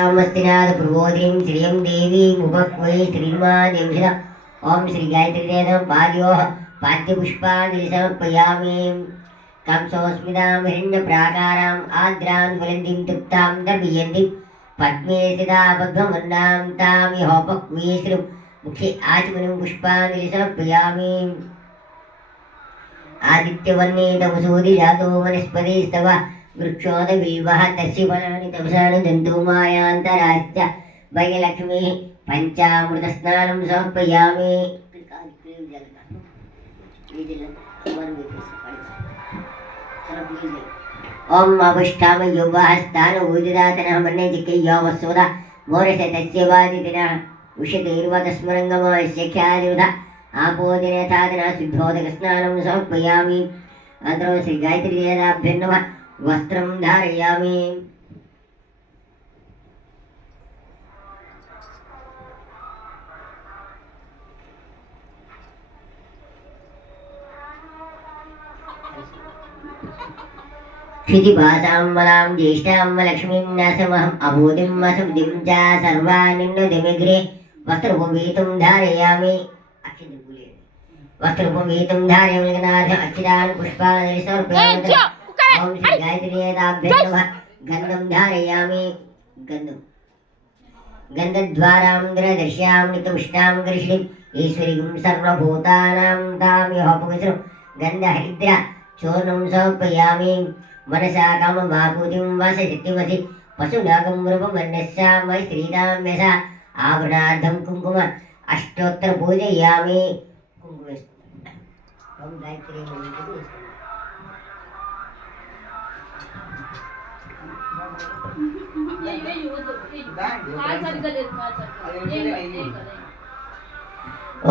नामस्तिनाथ प्रबोधिनीं श्रियं देवीं उपक्वै श्रीमादेवशिरा ओम श्री गायत्री देवं पाद्योः पाद्यपुष्पाञ्जलि समर्पयामि कंसोऽस्मितां हिरण्यप्राकाराम् आद्रां ज्वलन्तीं तृप्तां दर्पयन्तीं पद्मे स्थिता पद्मवर्णां तां यहोपक्वै श्रीं मुखे आचमनीं पुष्पाञ्जलि समर्पयामि आदित्यवर्णे तमसोदि जातो वनस्पतिस्तव वृक्षोदबिल्वः तस्य फलानि तपसानि जन्तुमायान्तराश्च भयलक्ष्मीः पञ्चामृतस्नानं समर्पयामि ओम अभिष्ठाम योगहस्तान ऊर्जदातनः मन्ये जिक्यो वस्वदा मोरसे तस्य वादितिनः उषितैर्वतस्मरङ्गमस्य ख्यादिवदा आपोदिनथादना शुद्धोदकस्नानं समर्पयामि अनन्तरं श्री गायत्री देवताभ्यो नमः वस्त्रं धारयामि क्षितिभासां बलां ज्येष्ठां लक्ष्मीं नासमहम् अभूतिं असुदिं च सर्वानिन्नुदिमिग्रे वस्त्रपुंवीतं धारयामि वस्त्रपुंवीतं धारयामि गणाध अक्षितान् पुष्पाणि समर्पयामि ओम श्री गायत्री देवताभ्यो नमः गन्धं धारयामि गन्धद्वारां ग्रहदर्श्यां नितुष्टां गृह्णीं ईश्वरीं सर्वभूतानां तां यहोपविश्रु गन्धहरिद्रा चूर्णं समर्पयामि मनसा काममापूतिं वसशक्तिमसि पशुनागं रूपमन्यस्यामि श्रीरां यसा आभरणार्थं कुङ्कुम अष्टोत्तर पूजयामि ओम गायत्री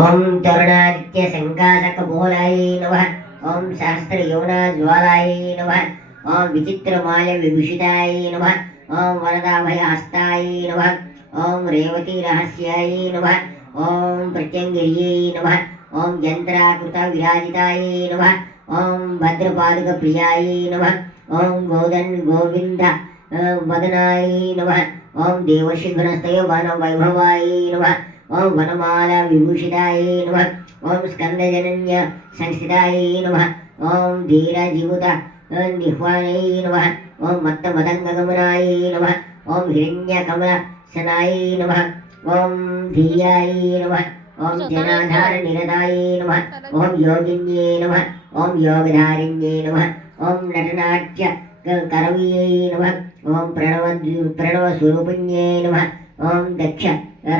ओम तरुणादित्य संकाशकबोलाय नमः ओम सहस्रयोनाज्वालाय नमः ओम विचित्रमाल विभूषिताय नमः ओम वरदाभयहस्ताय नमः ओम रेवती रहस्याय नमः ओम प्रत्यंगिर्यै नमः ओम यंत्राकृत विराजिताय नमः ओम भद्रपादुकप्रियाय नमः ओम गोविंद वदनाय नमः ओम देवर्षिगणस्तयो वैभवाय नमः ओम वनमाला विभूषिताय नमः ओम स्कंदजनन्य संस्थिताय नमः ओम धीरजीवुत निह्वाय नमः ओम मत्तमदङ्गगमनाय नमः ओम हिरण्यकमलसनाय नमः ओम धीयाय नमः ओम जनाधारनिरताय नमः ओम योगिन्ये नमः ओम योगधारिण्ये नमः ओम नटनाट्य करवीये नमः ओम प्रणवस्वरूपिण्ये नमः ओम दक्ष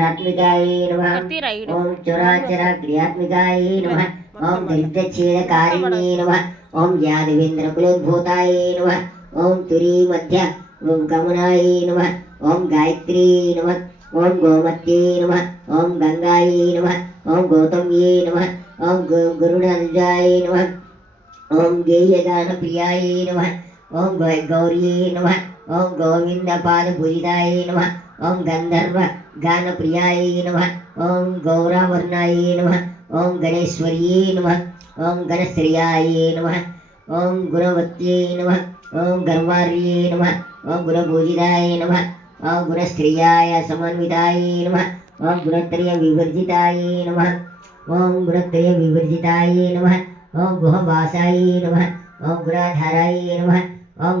रात्मिकाय नमः ओम चराचर क्रियात्मिकाय नमः ओम दरिद्रच्छेदकारिण्ये नमः ओम यादवेन्द्रकुलोद्भूताय नमः ओम तुरी मध्य गमनाय नमः ओम गायत्री नमः ओम गोमत्ये नमः ओम गंगाय नमः ओम गौतम्ये नमः ओम गरुड़ध्वजाय नमः ओम गेयगानप्रियाय नमः ओम गौर्ये नमः ओम गोविंदपादपूजिताय नमः ओम गंधर्व गानप्रियाय नमः ओम गौरावर्णाय नमः ओम गणेश्वर्ये नमः ओम गणश्रियाय नमः ओम गुणवत्ये नमः ओम गर्वार्ये नमः ओम गुणपूजिताय नमः ओम गुणस्त्रियाय समन्विताय नमः ओम गुणत्रय विवर्जिताय नमः ओम गुणत्रय विवर्जिताय नमः ओम गुहवासाय नमः ओम गुणाधाराय नमः